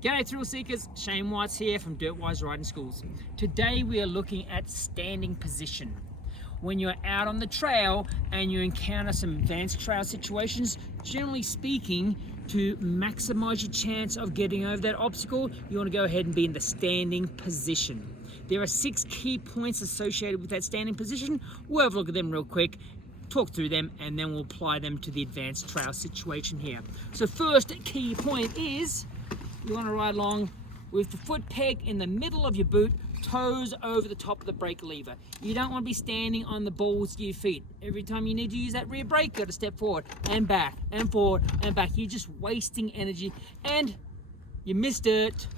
G'day thrill seekers, Shane Whites here from Dirtwise Riding Schools. Today we are looking at standing position. When you're out on the trail and you encounter some advanced trail situations, generally speaking, to maximize your chance of getting over that obstacle, you want to go ahead and be in the standing position. There are 6 key points associated with that standing position. We'll have a look at them real quick, talk through them, and then we'll apply them to the advanced trail situation here. So first key point is, you want to ride along with the foot peg in the middle of your boot, toes over the top of the brake lever. You don't want to be standing on the balls of your feet. Every time you need to use that rear brake, you got to step forward and back and forward and back. You're just wasting energy and you missed it.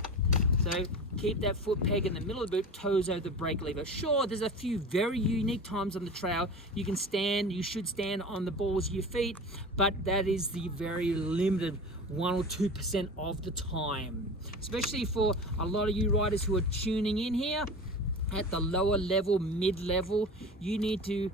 So keep that foot peg in the middle of the boot, toes over the brake lever. Sure, there's a few very unique times on the trail you can stand, you should stand on the balls of your feet, but that is the very limited 1 or 2% of the time. Especially for a lot of you riders who are tuning in here at the lower level, mid-level, you need to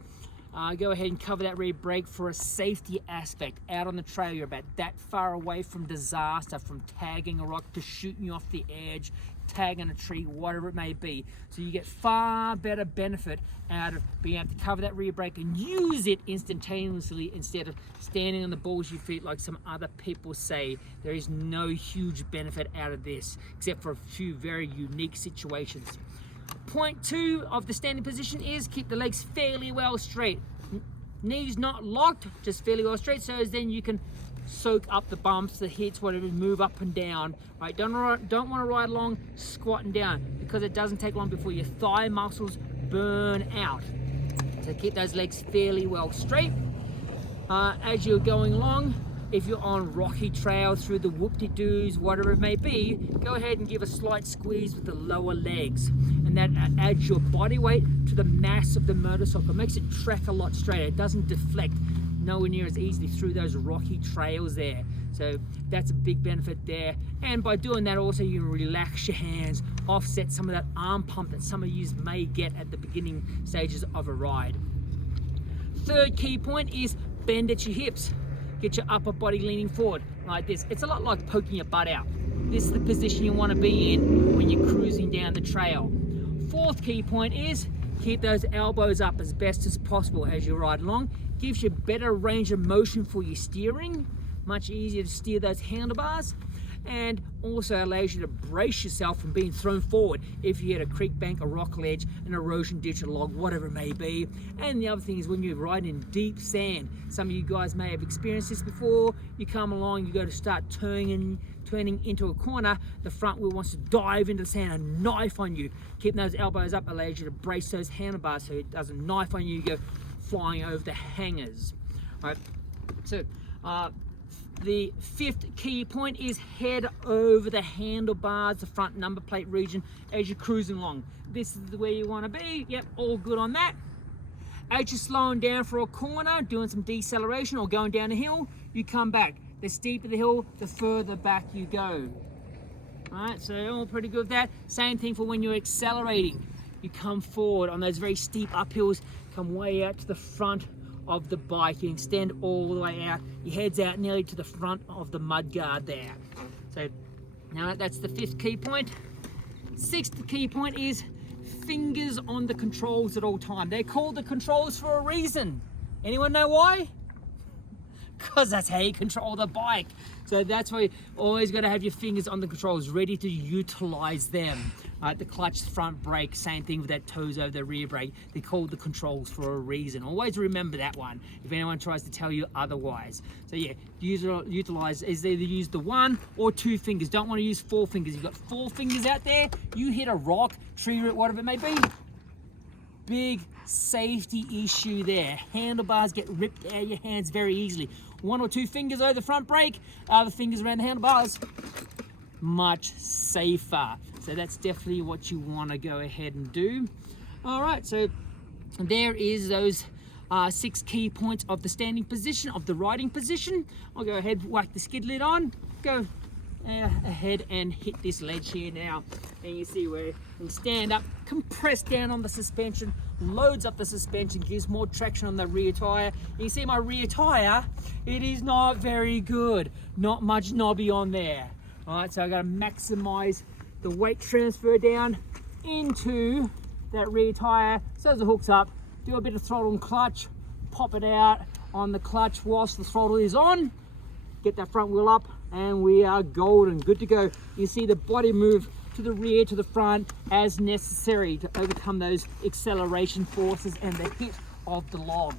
go ahead and cover that rear brake for a safety aspect. Out on the trail, you're about that far away from disaster, from tagging a rock to shooting you off the edge, tagging a tree, whatever it may be. So you get far better benefit out of being able to cover that rear brake and use it instantaneously instead of standing on the balls of your feet like some other people say. There is no huge benefit out of this, except for a few very unique situations. Point 2 of the standing position is keep the legs fairly well straight. Knees not locked, just fairly well straight, so as then you can soak up the bumps, the hits, whatever, move up and down. Right? Don't want to ride along squatting down, because it doesn't take long before your thigh muscles burn out. So keep those legs fairly well straight. As you're going along, if you're on rocky trails through the whoop-de-doos, whatever it may be, go ahead and give a slight squeeze with the lower legs. And that adds your body weight to the mass of the motorcycle. It makes it track a lot straighter. It doesn't deflect nowhere near as easily through those rocky trails there. So that's a big benefit there. And by doing that also, you relax your hands, offset some of that arm pump that some of you may get at the beginning stages of a ride. Third key point is bend at your hips. Get your upper body leaning forward like this. It's a lot like poking your butt out. This is the position you want to be in when you're cruising down the trail. Fourth key point is keep those elbows up as best as possible as you ride along. Gives you better range of motion for your steering, much easier to steer those handlebars, and also allows you to brace yourself from being thrown forward if you hit a creek bank, a rock ledge, an erosion ditch, a log, whatever it may be. And the other thing is when you're riding in deep sand, some of you guys may have experienced this before, you come along, you go to start turning into a corner, the front wheel wants to dive into the sand and knife on you. Keeping those elbows up allows you to brace those handlebars so it doesn't knife on you, you go flying over the hangers. All right, so the fifth key point is head over the handlebars, the front number plate region as you're cruising along. This is where you want to be. Yep, all good on that. As you're slowing down for a corner, doing some deceleration or going down a hill, you come back. The steeper the hill, the further back you go. All right, so all pretty good with that. Same thing for when you're accelerating. You come forward on those very steep uphills, come way out to the front of the bike. You extend all the way out. Your head's out nearly to the front of the mudguard there. So now that's the fifth key point. Sixth key point is fingers on the controls at all time. They're called the controls for a reason. Anyone know why? Because that's how you control the bike. So that's why you always got to have your fingers on the controls, ready to utilize them. The clutch, front brake, same thing with that toes over the rear brake. They're called the controls for a reason. Always remember that one if anyone tries to tell you otherwise. So yeah, utilize is either use the 1 or 2 fingers. Don't want to use 4 fingers. You've got 4 fingers out there, you hit a rock, tree root, whatever it may be. Big safety issue there. Handlebars get ripped out of your hands very easily. 1 or 2 fingers over the front brake, other fingers around the handlebars, much safer. So that's definitely what you want to go ahead and do. All right, so there is those 6 key points of the standing position, of the riding position. I'll go ahead, whack the skid lid on, go ahead and hit this ledge here now. And you see where you can stand up, compress down on the suspension, loads up the suspension, gives more traction on the rear tire. You can see my rear tire, it is not very good. Not much knobby on there. All right, so I got to maximize the weight transfer down into that rear tire. So as it hooks up, do a bit of throttle and clutch, pop it out on the clutch whilst the throttle is on, get that front wheel up, and we are golden, good to go. You see the body move to the rear, to the front as necessary to overcome those acceleration forces and the hit of the log.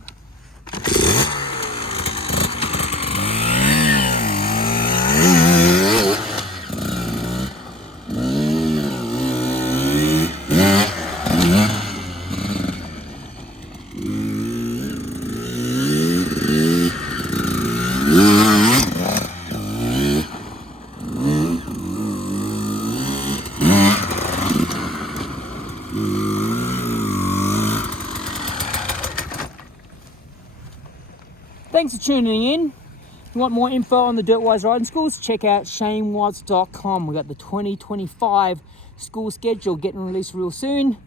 Thanks for tuning in. If you want more info on the Dirtwise Riding Schools, check out ShaneWatts.com. We've got the 2025 school schedule getting released real soon.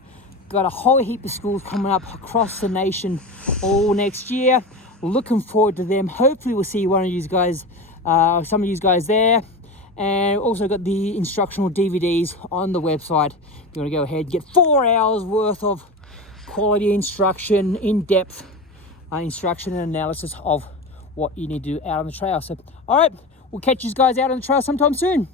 Got a whole heap of schools coming up across the nation all next year. Looking forward to them. Hopefully we'll see one of you guys, some of you guys there. And also got the instructional DVDs on the website. If you want to go ahead and get 4 hours worth of quality instruction, in-depth instruction and analysis of what you need to do out on the trail. So, all right, we'll catch you guys out on the trail sometime soon.